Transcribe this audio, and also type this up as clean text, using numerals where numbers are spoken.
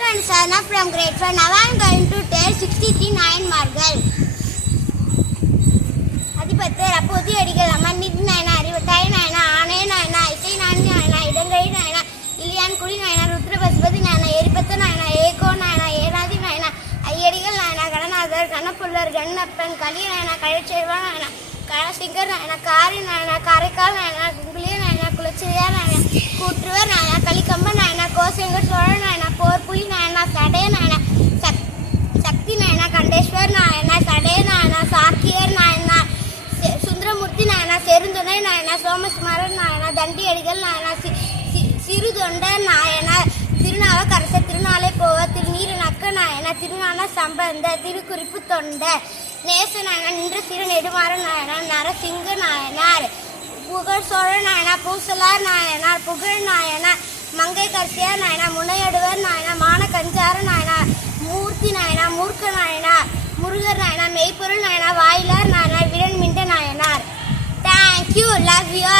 friends, Sana from grade 4. Now I am going to tell 63 Nayanmargal. Athipathar அப்போது அடிகள் அமர்நிதி நாயனா அறிவட்டாய் நாயனா ஆனே நாயனா இசை நாணி நாயனா இடங்கை நாயனா இலியான் குடி நாயனா ருத்ரபசுபதி நாயனா எரிபத்த நாயனா ஏகோ நாயனா ஏனாதி நாயனா ஐயடிகள் நாயனா கணநாதர் கணப்புள்ளர் கண்ணப்பன் களி நாயனா கழச்செல்வா நாயனா கணசிங்கர் நாயனா காரி நாயனா காரைக்கால் நாயனா குங்குளிய நாயனா குலச்சிரியா நாயனா கூற்றுவர் நாயனா களிக்கம்ப நாயனா கோசெங்கர் சோழ நாயனா போர்புலி நாயனா சடைய நாயனா சக்தி நாயனா கண்டேஸ்வர் நாயனா சடைய நாயனா சாக்கியர் நாயனா சுந்தரமூர்த்தி நாயனா செருந்துணை நாயனா சோமசுமாரன் நாயனா தண்டி அடிகள் நாயனா சிறுதொண்டர் நாயனா திருநாவுக்கரசர் திருநாளை போவ திருநீரு நக்க நாயனா திருநான சம்பந்த திருக்குறிப்பு தொண்டர் நேச நாயனா நின்ற சிறு நெடுமாற நாயனா நரசிங்க நாயனார் புகழ் சோழ நாயனா பூசலார் நாயனார் புகழ் நாயனா மங்கை கர்த்தியார் நாயனா முனையடுவர் நாயனா மான கஞ்சார நாயனா மூர்த்தி நாயனா மூர்க்க நாயனா முருகர் நாயனா மெய்ப்பொருள் நாயனா வாயிலார் நாயனா Viranminda Nayanar. Thank you. Love you all.